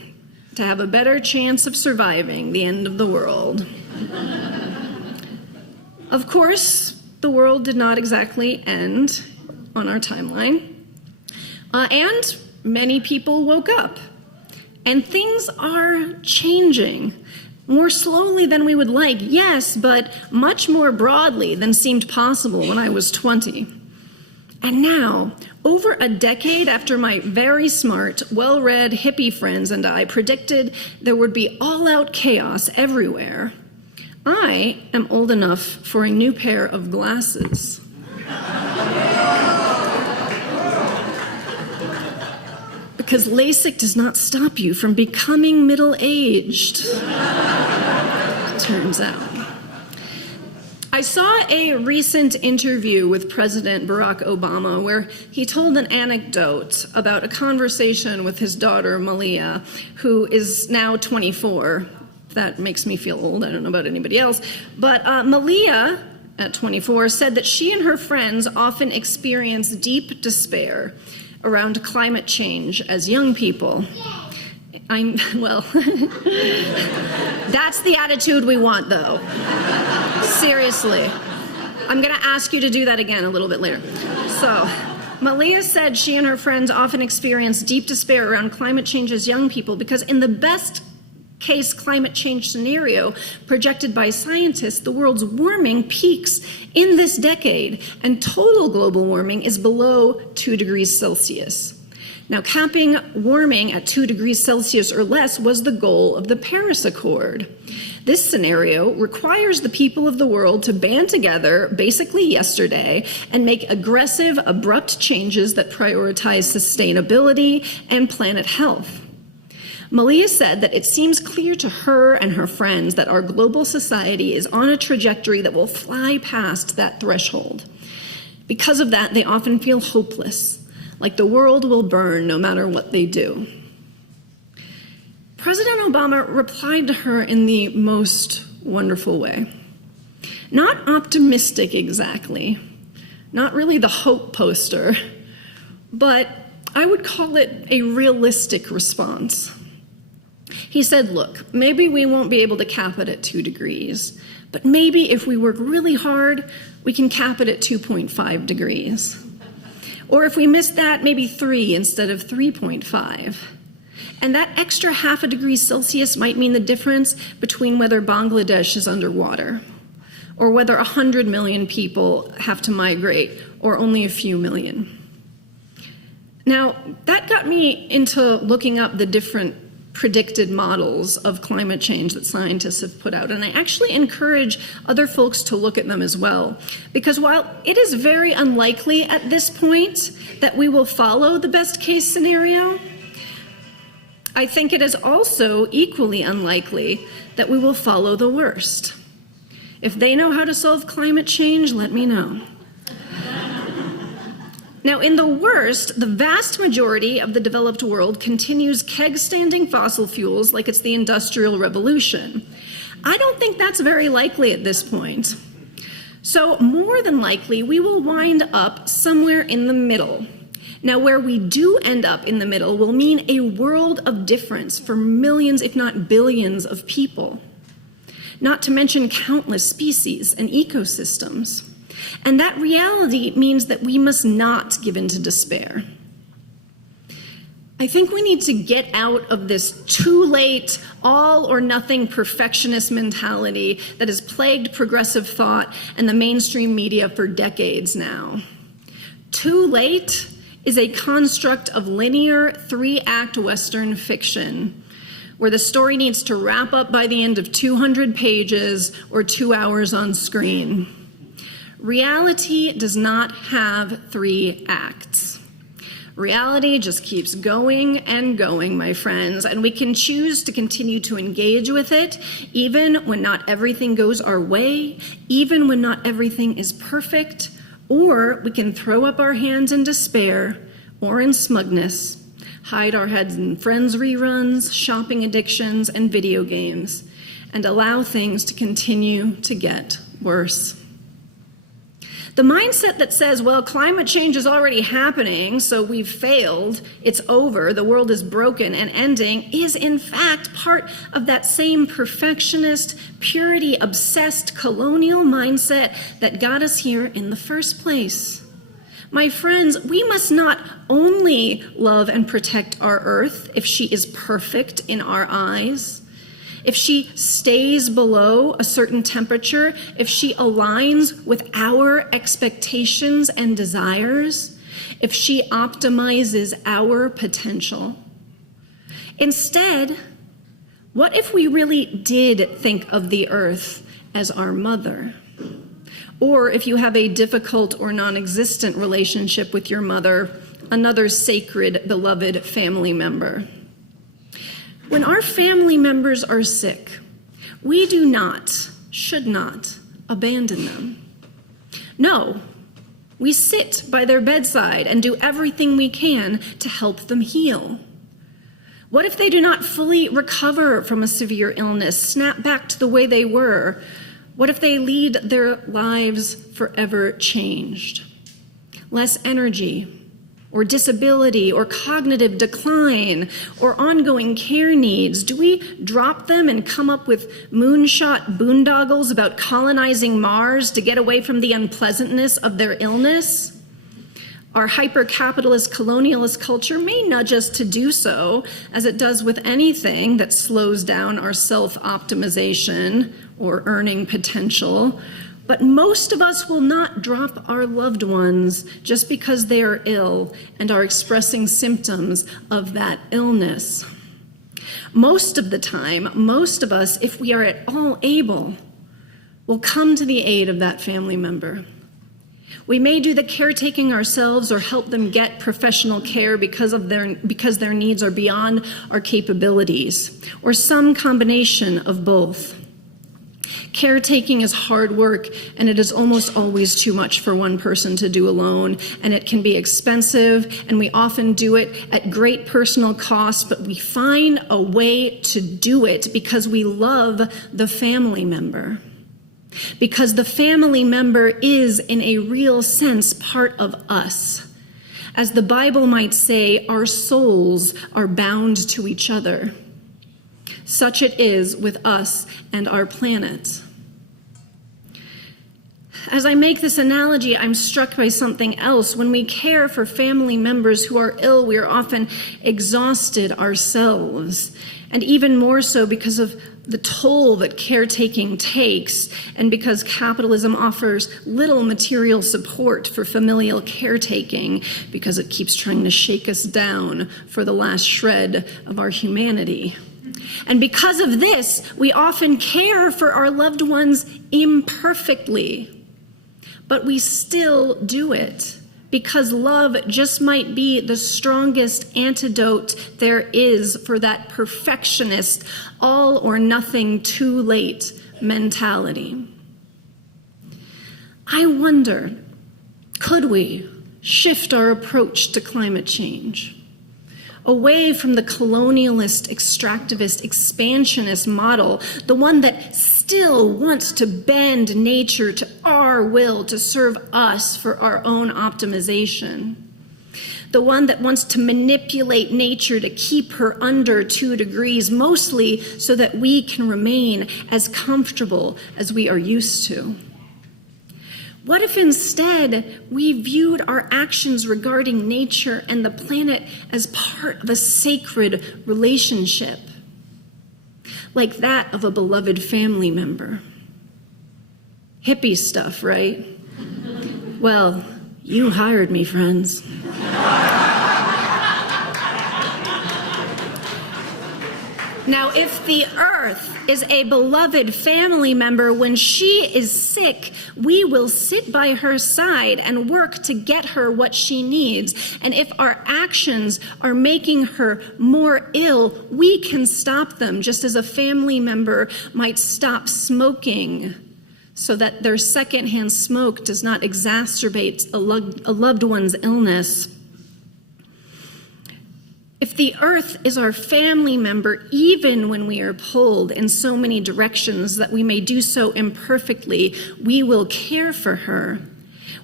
to have a better chance of surviving the end of the world. Of course, the world did not exactly end on our timeline, and many people woke up. And things are changing. More slowly than we would like, yes, but much more broadly than seemed possible when I was 20. And now, over a decade after my very smart, well-read hippie friends and I predicted there would be all-out chaos everywhere, I am old enough for a new pair of glasses. Because LASIK does not stop you from becoming middle-aged, turns out. I saw a recent interview with President Barack Obama where he told an anecdote about a conversation with his daughter, Malia, who is now 24. That makes me feel old. I don't know about anybody else. But Malia, at 24, said that she and her friends often experience deep despair around climate change as young people. Well, that's the attitude we want, though. Seriously. I'm going to ask you to do that again a little bit later. So, Malia said she and her friends often experience deep despair around climate change as young people because in the best case climate change scenario projected by scientists, the world's warming peaks in this decade, and total global warming is below 2 degrees Celsius. Now, capping warming at 2 degrees Celsius or less was the goal of the Paris Accord. This scenario requires the people of the world to band together, basically yesterday, and make aggressive, abrupt changes that prioritize sustainability and planet health. Malia said that it seems clear to her and her friends that our global society is on a trajectory that will fly past that threshold. Because of that, they often feel hopeless, like the world will burn no matter what they do. President Obama replied to her in the most wonderful way. Not optimistic exactly, not really the hope poster, but I would call it a realistic response. He said, look, maybe we won't be able to cap it at 2 degrees, but maybe if we work really hard, we can cap it at 2.5 degrees. Or if we miss that, maybe 3 instead of 3.5. And that extra half a degree Celsius might mean the difference between whether Bangladesh is underwater, or whether 100 million people have to migrate, or only a few million. Now, that got me into looking up the different predicted models of climate change that scientists have put out. And I actually encourage other folks to look at them as well. Because while it is very unlikely at this point that we will follow the best case scenario, I think it is also equally unlikely that we will follow the worst. If they know how to solve climate change, let me know. Now, in the worst, the vast majority of the developed world continues keg-standing fossil fuels like it's the Industrial Revolution. I don't think that's very likely at this point. So, more than likely, we will wind up somewhere in the middle. Now, where we do end up in the middle will mean a world of difference for millions, if not billions, of people. Not to mention countless species and ecosystems. And that reality means that we must not give in to despair. I think we need to get out of this too late, all or nothing perfectionist mentality that has plagued progressive thought and the mainstream media for decades now. Too late is a construct of linear 3-act Western fiction, where the story needs to wrap up by the end of 200 pages or 2 hours on screen. Reality does not have 3 acts. Reality just keeps going and going, my friends, and we can choose to continue to engage with it even when not everything goes our way, even when not everything is perfect, or we can throw up our hands in despair or in smugness, hide our heads in Friends reruns, shopping addictions, and video games, and allow things to continue to get worse. The mindset that says, well, climate change is already happening, so we've failed, it's over, the world is broken and ending, is in fact part of that same perfectionist, purity-obsessed colonial mindset that got us here in the first place. My friends, we must not only love and protect our earth if she is perfect in our eyes, if she stays below a certain temperature, if she aligns with our expectations and desires, if she optimizes our potential. Instead, what if we really did think of the earth as our mother? Or if you have a difficult or non-existent relationship with your mother, another sacred, beloved family member. When our family members are sick, we do not, should not, abandon them. No, we sit by their bedside and do everything we can to help them heal. What if they do not fully recover from a severe illness, snap back to the way they were? What if they lead their lives forever changed? Less energy, or disability, or cognitive decline, or ongoing care needs? Do we drop them and come up with moonshot boondoggles about colonizing Mars to get away from the unpleasantness of their illness? Our hyper-capitalist colonialist culture may nudge us to do so, as it does with anything that slows down our self-optimization or earning potential. But most of us will not drop our loved ones just because they are ill and are expressing symptoms of that illness. Most of the time, most of us, if we are at all able, will come to the aid of that family member. We may do the caretaking ourselves or help them get professional care because their needs are beyond our capabilities, or some combination of both. Caretaking is hard work, and it is almost always too much for one person to do alone, and it can be expensive, and we often do it at great personal cost, but we find a way to do it because we love the family member. Because the family member is, in a real sense, part of us. As the Bible might say, our souls are bound to each other. Such it is with us and our planet. As I make this analogy, I'm struck by something else. When we care for family members who are ill, we are often exhausted ourselves, and even more so because of the toll that caretaking takes, and because capitalism offers little material support for familial caretaking, because it keeps trying to shake us down for the last shred of our humanity. And because of this, we often care for our loved ones imperfectly. But we still do it because love just might be the strongest antidote there is for that perfectionist, all or nothing, too late mentality. I wonder, could we shift our approach to climate change away from the colonialist, extractivist, expansionist model, the one that still wants to bend nature to our will to serve us for our own optimization, the one that wants to manipulate nature to keep her under 2 degrees, mostly so that we can remain as comfortable as we are used to? What if instead we viewed our actions regarding nature and the planet as part of a sacred relationship, like that of a beloved family member? Hippie stuff, right? Well, you hired me, friends. Now, if the earth is a beloved family member, when she is sick, we will sit by her side and work to get her what she needs. And if our actions are making her more ill, we can stop them, just as a family member might stop smoking so that their secondhand smoke does not exacerbate a loved one's illness. If the earth is our family member, even when we are pulled in so many directions that we may do so imperfectly, we will care for her.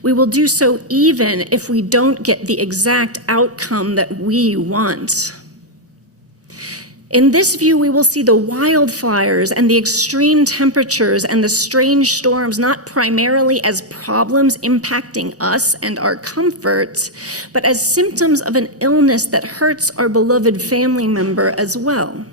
We will do so even if we don't get the exact outcome that we want. In this view, we will see the wildfires and the extreme temperatures and the strange storms not primarily as problems impacting us and our comfort, but as symptoms of an illness that hurts our beloved family member as well.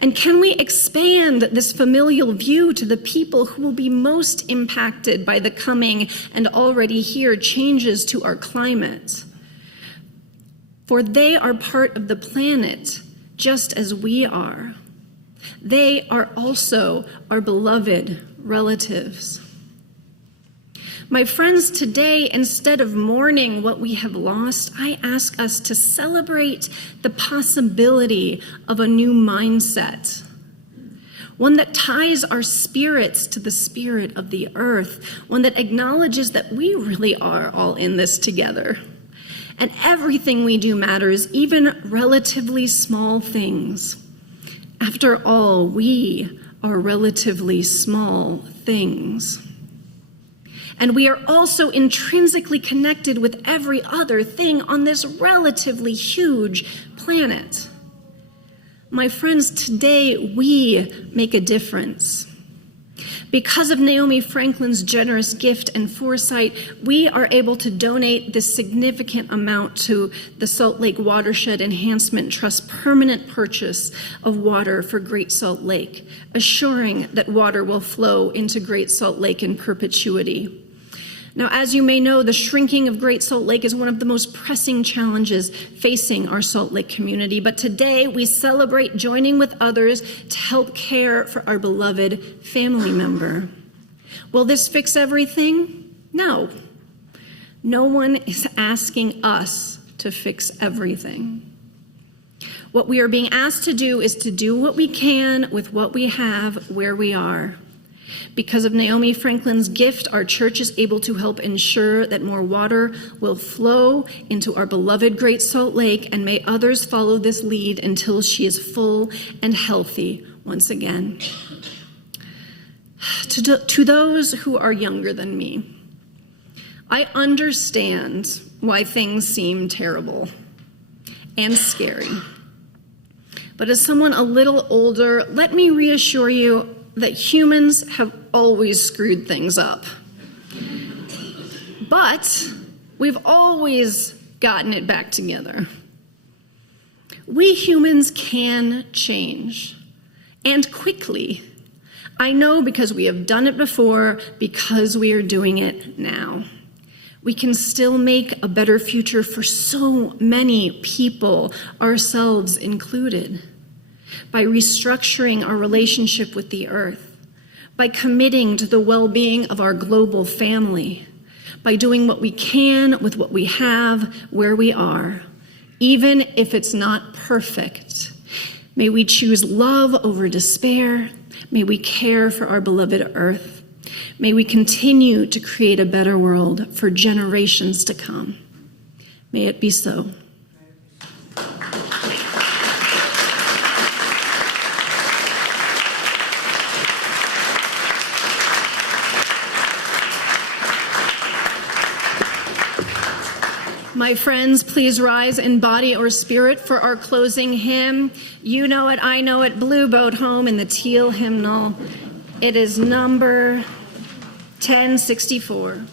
And can we expand this familial view to the people who will be most impacted by the coming and already here changes to our climate? For they are part of the planet, just as we are. They are also our beloved relatives. My friends, today, instead of mourning what we have lost, I ask us to celebrate the possibility of a new mindset, one that ties our spirits to the spirit of the earth, one that acknowledges that we really are all in this together. And everything we do matters, even relatively small things. After all, we are relatively small things. And we are also intrinsically connected with every other thing on this relatively huge planet. My friends, today we make a difference. Because of Naomi Franklin's generous gift and foresight, we are able to donate this significant amount to the Salt Lake Watershed Enhancement Trust's permanent purchase of water for Great Salt Lake, assuring that water will flow into Great Salt Lake in perpetuity. Now, as you may know, the shrinking of Great Salt Lake is one of the most pressing challenges facing our Salt Lake community. But today, we celebrate joining with others to help care for our beloved family member. Will this fix everything? No. No one is asking us to fix everything. What we are being asked to do is to do what we can with what we have where we are. Because of Naomi Franklin's gift, our church is able to help ensure that more water will flow into our beloved Great Salt Lake, and may others follow this lead until she is full and healthy once again. To those who are younger than me, I understand why things seem terrible and scary. But as someone a little older, let me reassure you that humans have always screwed things up. But we've always gotten it back together. We humans can change, and quickly. I know because we have done it before, because we are doing it now. We can still make a better future for so many people, ourselves included, by restructuring our relationship with the earth, by committing to the well-being of our global family, by doing what we can with what we have where we are, even if it's not perfect. May we choose love over despair. May we care for our beloved earth. May we continue to create a better world for generations to come. May it be so. My friends, please rise in body or spirit for our closing hymn. You know it, I know it, Blue Boat Home in the teal hymnal. It is number 1064.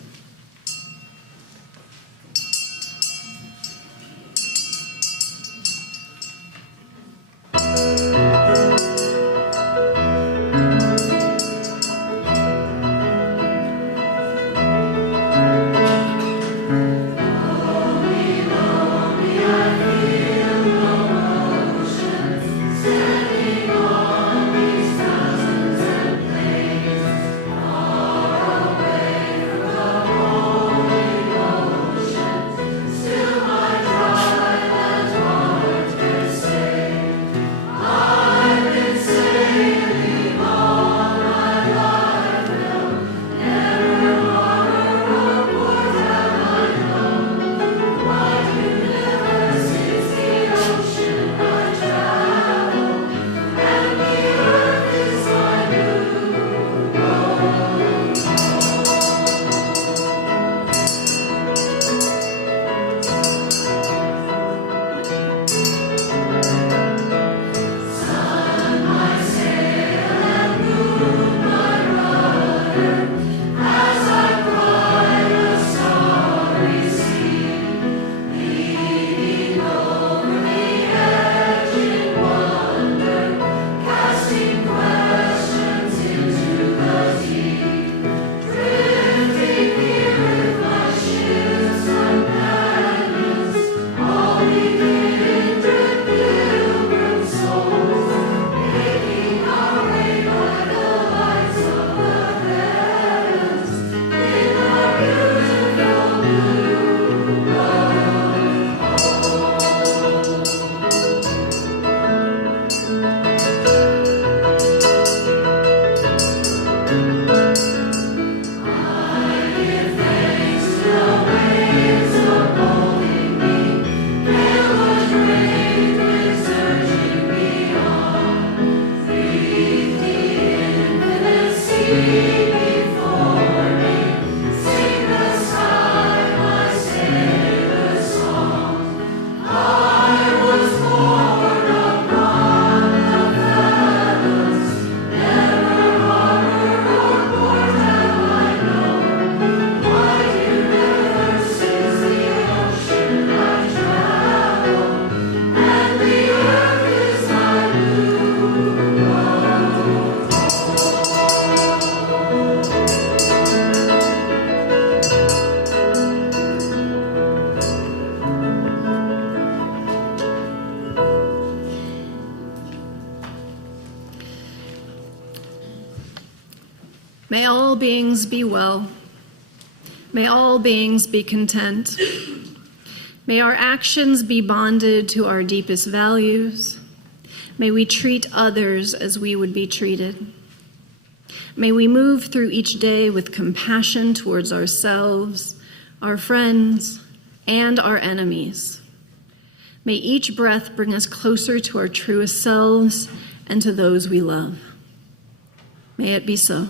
May all beings be well. May all beings be content. May our actions be bonded to our deepest values. May we treat others as we would be treated. May we move through each day with compassion towards ourselves, our friends, and our enemies. May each breath bring us closer to our truest selves and to those we love. May it be so.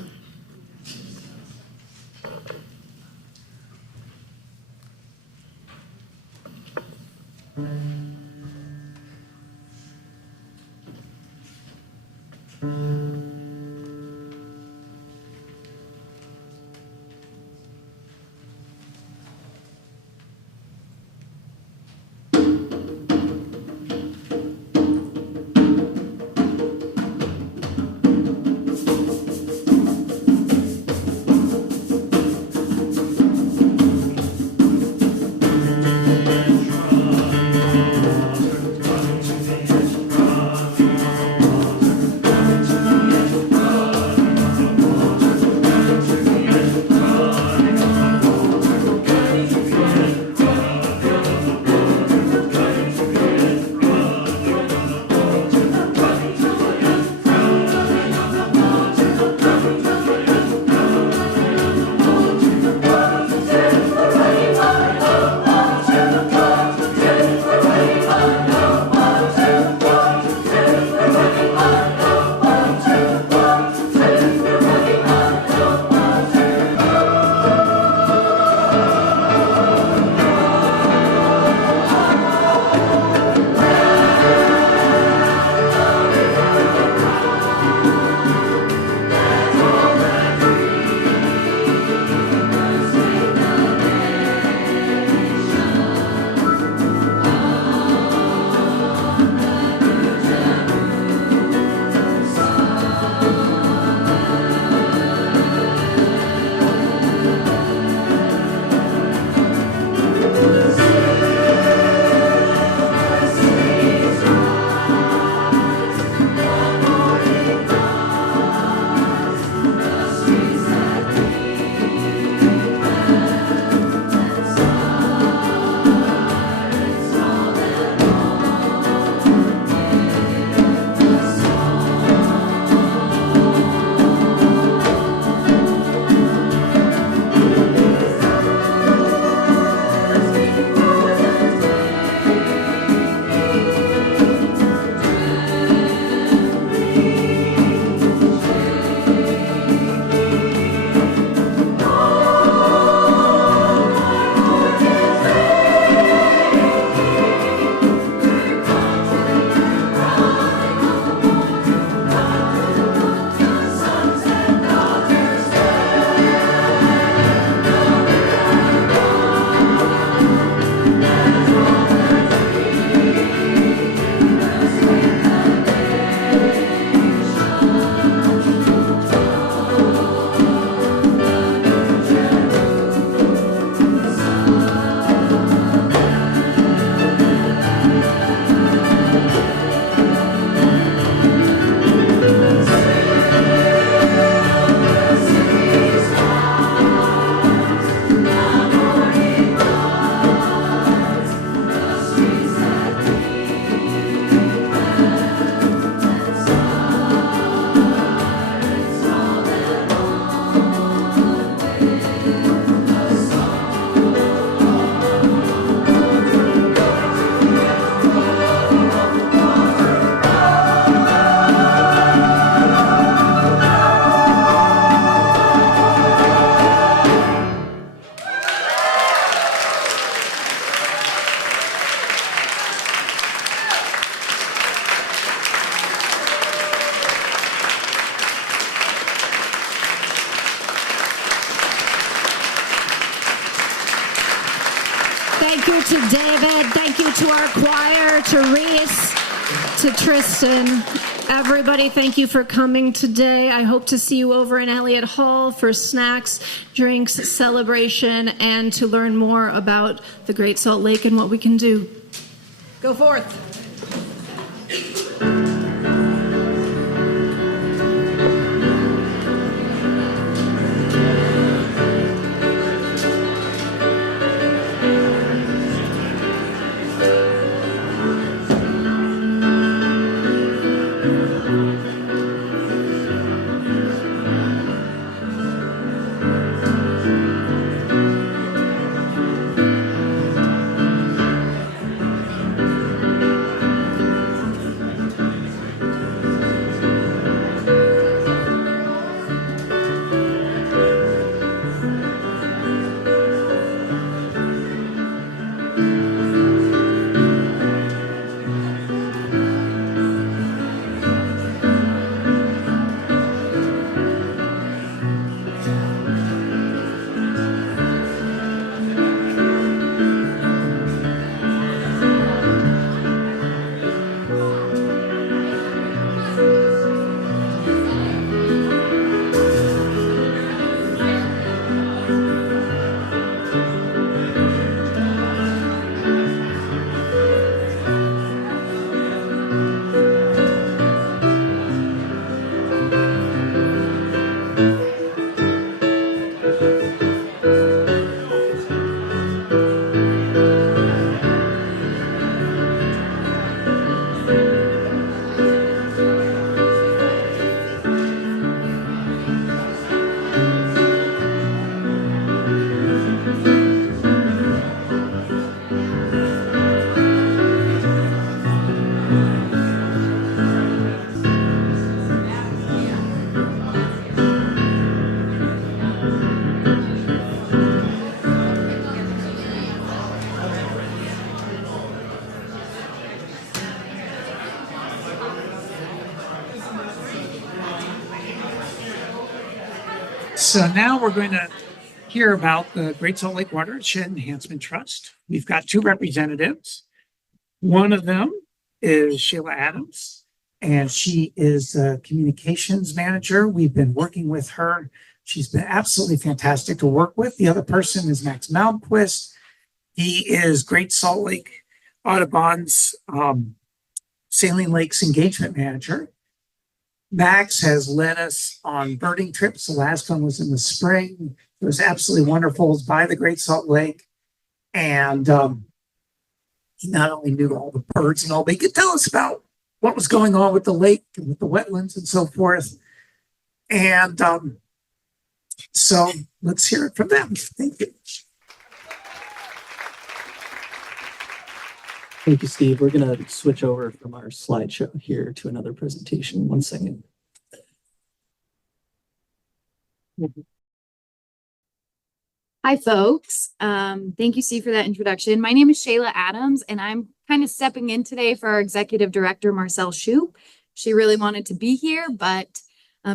Thank you to David. Thank you to our choir, to Reese, to Tristan. Everybody, thank you for coming today. I hope to see you over in Eliot Hall for snacks, drinks, celebration, and to learn more about the Great Salt Lake and what we can do. Go forth. So now we're going to hear about the Great Salt Lake Watershed Enhancement Trust. We've got two representatives. One of them is Sheila Adams, and she is a communications manager. We've been working with her. She's been absolutely fantastic to work with. The other person is Max Malmquist. He is Great Salt Lake Audubon's Saline Lakes engagement manager. Max has led us on birding trips. The last one was in the spring. It was absolutely wonderful. It was by the Great Salt Lake. And he not only knew all the birds and all, but he could tell us about what was going on with the lake and with the wetlands and so forth. And so let's hear it from them. Thank you. Thank you, Steve. We're going to switch over from our slideshow here to another presentation. 1 second. Hi, folks. Thank you, Steve, for that introduction. My name is Sheila Adams, and I'm kind of stepping in today for our executive director, Marcel Shoup. She really wanted to be here, but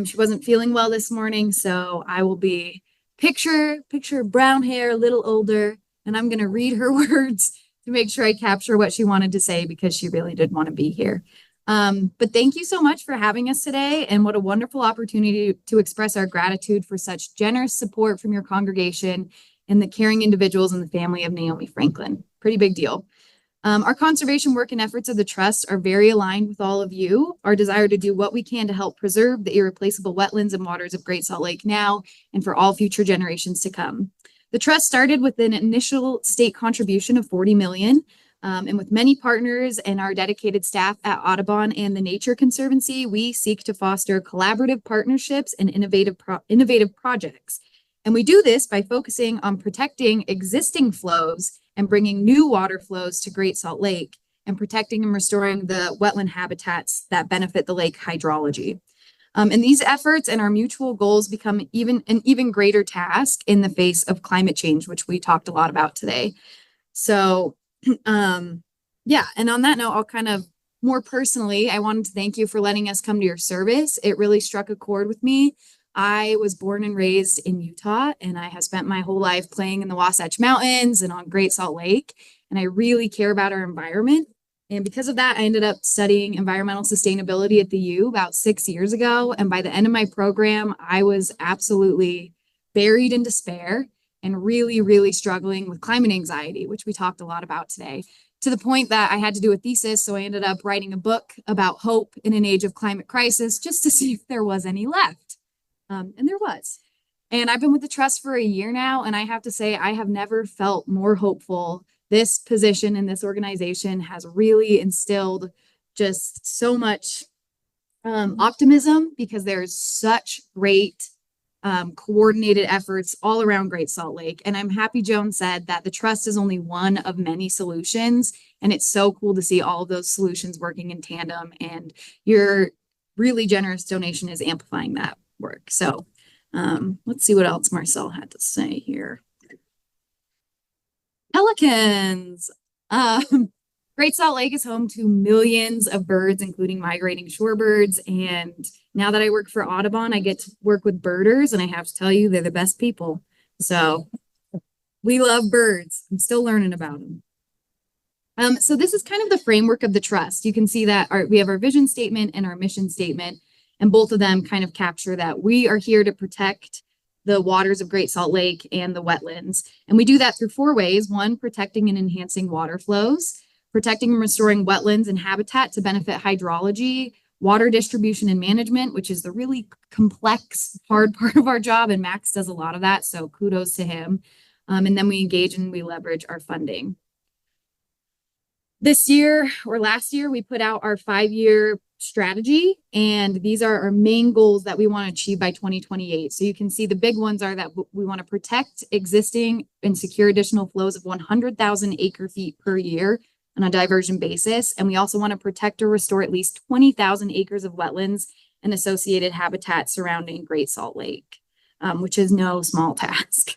she wasn't feeling well this morning, so I will be picture brown hair, a little older, and I'm going to read her words to make sure I capture what she wanted to say because she really did want to be here. But thank you so much for having us today, and what a wonderful opportunity to express our gratitude for such generous support from your congregation and the caring individuals in the family of Naomi Franklin. Pretty big deal. Our conservation work and efforts of the Trust are very aligned with all of you. Our desire to do what we can to help preserve the irreplaceable wetlands and waters of Great Salt Lake now and for all future generations to come. The Trust started with an initial state contribution of $40 million. And with many partners and our dedicated staff at Audubon and the Nature Conservancy, we seek to foster collaborative partnerships and innovative projects. And we do this by focusing on protecting existing flows and bringing new water flows to Great Salt Lake and protecting and restoring the wetland habitats that benefit the lake hydrology. And these efforts and our mutual goals become an even greater task in the face of climate change, which we talked a lot about today. So yeah, and on that note, I'll kind of more personally, I wanted to thank you for letting us come to your service. It really struck a chord with me. I was born and raised in Utah, and I have spent my whole life playing in the Wasatch Mountains and on Great Salt Lake, and I really care about our environment. And because of that, I ended up studying environmental sustainability at the U about 6 years ago. And by the end of my program, I was absolutely buried in despair and really, really struggling with climate anxiety, which we talked a lot about today, to the point that I had to do a thesis. So I ended up writing a book about hope in an age of climate crisis, just to see if there was any left. And there was. And I've been with the Trust for a year now, and I have to say, I have never felt more hopeful. This position in this organization has really instilled just so much optimism, because there's such great coordinated efforts all around Great Salt Lake. And I'm happy Joan said that the Trust is only one of many solutions. And it's so cool to see all of those solutions working in tandem. And your really generous donation is amplifying that work. So let's see what else Marcel had to say here. Pelicans. Great Salt Lake is home to millions of birds, including migrating shorebirds. And now that I work for Audubon, I get to work with birders, and I have to tell you, they're the best people. So we love birds. I'm still learning about them. So this is kind of the framework of the Trust. You can see that we have our vision statement and our mission statement, and both of them kind of capture that we are here to protect the waters of Great Salt Lake and the wetlands. And we do that through 4 ways. 1, protecting and enhancing water flows, protecting and restoring wetlands and habitat to benefit hydrology, water distribution and management, which is the really complex, hard part of our job. And Max does a lot of that, so kudos to him. And then we engage and we leverage our funding. This year or last year, we put out our 5-year strategy, and these are our main goals that we want to achieve by 2028. So you can see the big ones are that we want to protect existing and secure additional flows of 100,000 acre feet per year on a diversion basis. And we also want to protect or restore at least 20,000 acres of wetlands and associated habitat surrounding Great Salt Lake, which is no small task.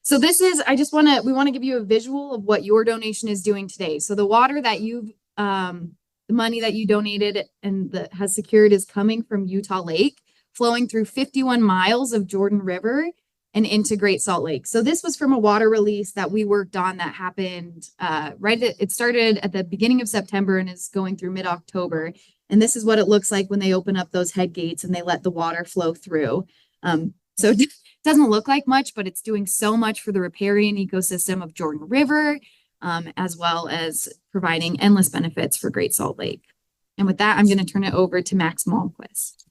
So this is, we want to give you a visual of what your donation is doing today. So the water that you've, the money that you donated and that has secured is coming from Utah Lake, flowing through 51 miles of Jordan River and into Great Salt Lake. So this was from a water release that we worked on that happened it started at the beginning of September and is going through mid-October. And this is what it looks like when they open up those head gates and they let the water flow through. So it doesn't look like much, but it's doing so much for the riparian ecosystem of Jordan River, as well as providing endless benefits for Great Salt Lake. And with that, I'm going to turn it over to Max Malmquist.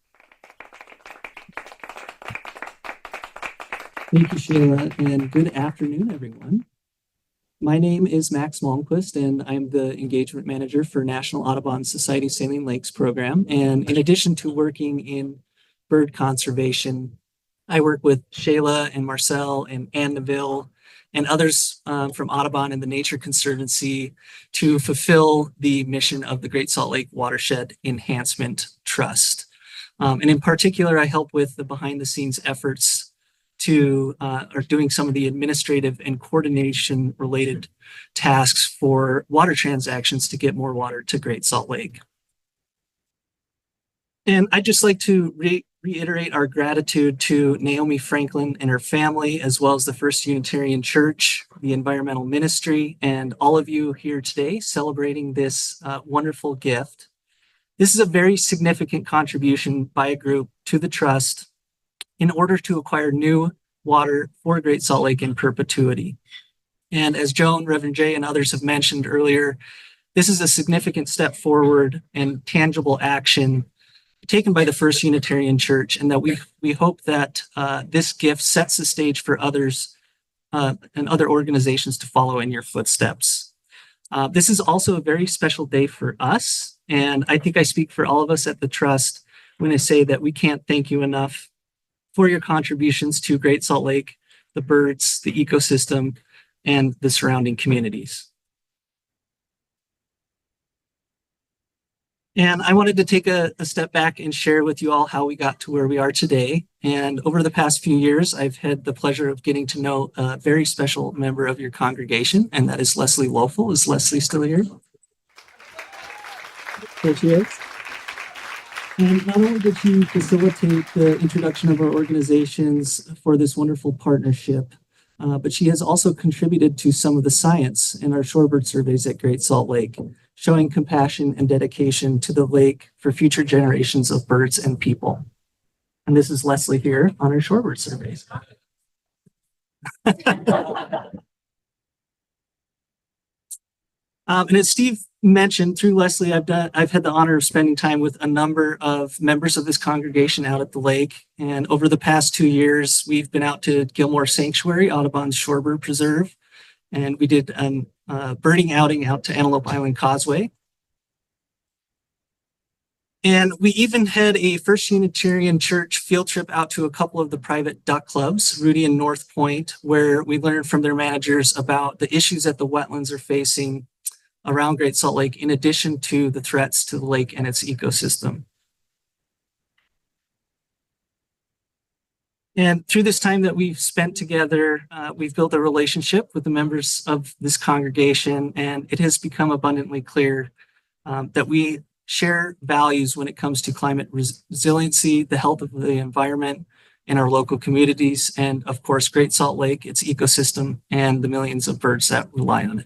Thank you, Sheila, and good afternoon, everyone. My name is Max Malmquist, and I'm the engagement manager for National Audubon Society Saline Lakes program. And in addition to working in bird conservation, I work with Sheila and Marcel and Ann Neville and others from Audubon and the Nature Conservancy to fulfill the mission of the Great Salt Lake Watershed Enhancement Trust. And in particular, I help with the behind-the-scenes efforts are doing some of the administrative and coordination related tasks for water transactions to get more water to Great Salt Lake. And I'd just like to reiterate our gratitude to Naomi Franklin and her family, as well as the First Unitarian Church, the Environmental Ministry, and all of you here today celebrating this wonderful gift. This is a very significant contribution by a group to the Trust in order to acquire new water for Great Salt Lake in perpetuity. And as Joan, Reverend Jay, and others have mentioned earlier, this is a significant step forward and tangible action taken by the First Unitarian Church, and that we hope that this gift sets the stage for others and other organizations to follow in your footsteps. This is also a very special day for us, and I think I speak for all of us at the Trust when I say that we can't thank you enough for your contributions to Great Salt Lake, the birds, the ecosystem, and the surrounding communities. And I wanted to take a step back and share with you all how we got to where we are today. And over the past few years, I've had the pleasure of getting to know a very special member of your congregation, and that is Leslie Woelfel. Is Leslie still here? There she is. And not only did she facilitate the introduction of our organizations for this wonderful partnership, but she has also contributed to some of the science in our shorebird surveys at Great Salt Lake, showing compassion and dedication to the lake for future generations of birds and people. And this is Leslie here on our shorebird surveys. And as Steve mentioned, through Leslie, I've had the honor of spending time with a number of members of this congregation out at the lake. And over the past 2 years, we've been out to Gilmore Sanctuary, Audubon's Shorebird Preserve, and we did a birding outing out to Antelope Island Causeway. And we even had a First Unitarian Church field trip out to a couple of the private duck clubs, Rudy and North Point, where we learned from their managers about the issues that the wetlands are facing around Great Salt Lake, in addition to the threats to the lake and its ecosystem. And through this time that we've spent together, we've built a relationship with the members of this congregation, and it has become abundantly clear that we share values when it comes to climate resiliency, the health of the environment in our local communities, and of course, Great Salt Lake, its ecosystem, and the millions of birds that rely on it.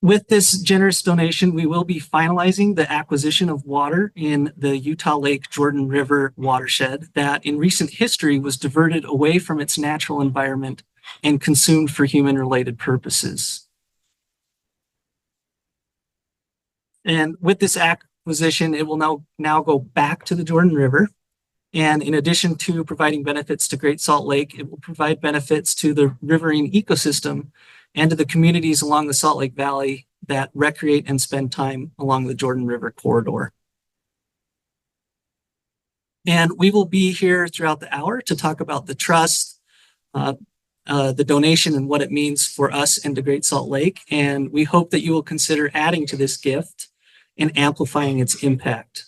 With this generous donation, we will be finalizing the acquisition of water in the Utah Lake Jordan River watershed that in recent history was diverted away from its natural environment and consumed for human-related purposes. And with this acquisition, it will now go back to the Jordan River. And in addition to providing benefits to Great Salt Lake, it will provide benefits to the riverine ecosystem and to the communities along the Salt Lake Valley that recreate and spend time along the Jordan River corridor. And we will be here throughout the hour to talk about the trust, the donation, and what it means for us and to Great Salt Lake. And we hope that you will consider adding to this gift and amplifying its impact.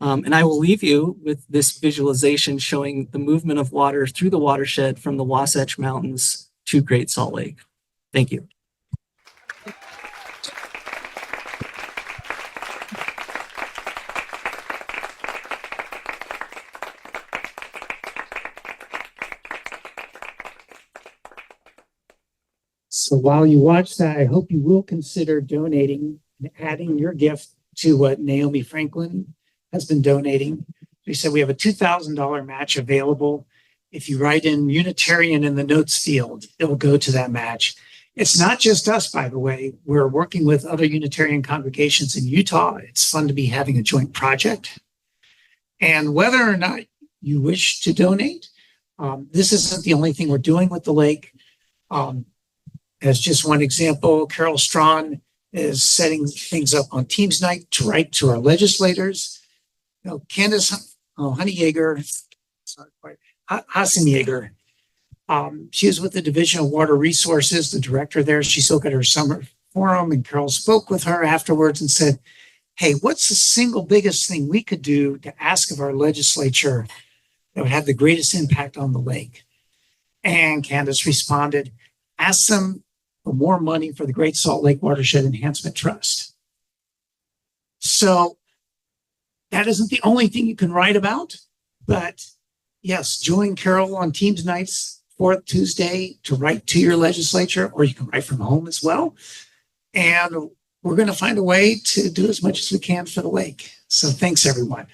And I will leave you with this visualization showing the movement of water through the watershed from the Wasatch Mountains to Great Salt Lake. Thank you. So while you watch that, I hope you will consider donating and adding your gift to what Naomi Franklin has been donating. We said we have a $2,000 match available. If you write in Unitarian in the notes field, it will go to that match. It's not just us, by the way. We're working with other Unitarian congregations in Utah. It's fun to be having a joint project. And whether or not you wish to donate, this isn't the only thing we're doing with the lake. As just one example, Carol Strawn is setting things up on Teams Night to write to our legislators. You know, Candace Honeyjager, Hassenjager, she is with the Division of Water Resources, the director there. She spoke at her summer forum, and Carol spoke with her afterwards and said, hey, what's the single biggest thing we could do to ask of our legislature that would have the greatest impact on the lake? And Candace responded, ask them for more money for the Great Salt Lake Watershed Enhancement Trust. So that isn't the only thing you can write about, but yes, join Carol on Teams Nights, 4th Tuesday, to write to your legislature, or you can write from home as well. And we're going to find a way to do as much as we can for the lake. So thanks, everyone.